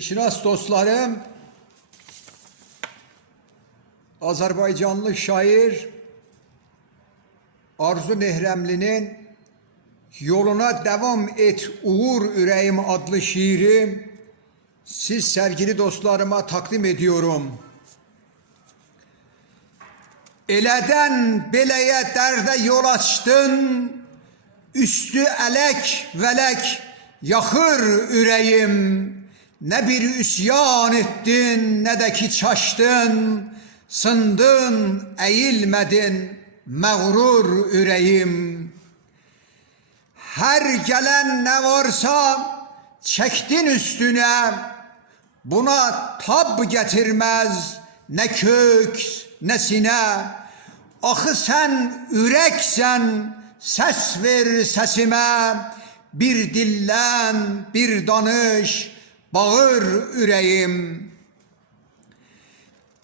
Şinas dostlarım, Azerbaycanlı şair Arzu Mehremli'nin Yoluna Devam Et Uğur Üreğim adlı şiiri siz sevgili dostlarıma takdim ediyorum. Eleden beleye derde yol açtın, üstü elek velek yakır yüreğim. Ne bir üsyan ettin ne de ki çaştın, sındın eğilmedin mağrur yüreğim. Her gelen ne varsa çektin üstüne, buna tab getirmez ne kök ne sine. Axı sen üreksen ses ver sesime, bir dillen bir danış bağır yüreğim.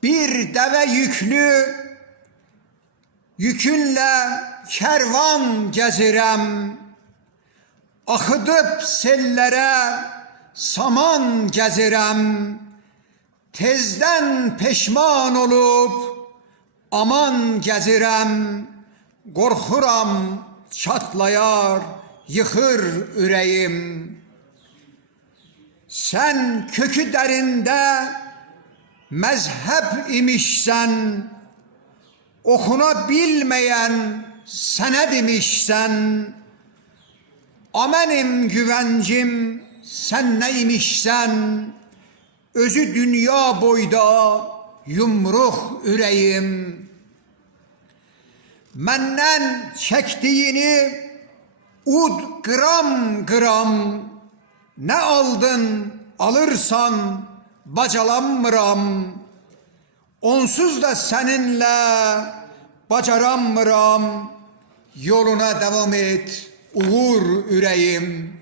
Bir deve yüklü yükünle kervan gezirem. Axıdıb sellərə saman gəzirəm. Tezdən peşman olub aman gəzirəm. Qorxuram çatlayar, yıxır ürəyim. Sən kökü dərində məzhəb imişsən. Oxuna bilməyən sənəd imişsən. Amenim güvencim sen neymişsen Özü dünya boyda yumruq ürəyim Məndən çəkdiyini ud qram qram Nə aldın alırsan bacalanmıram. Onsuz da seninle bacaranmıram. Yoluna devam et uğur yüreğim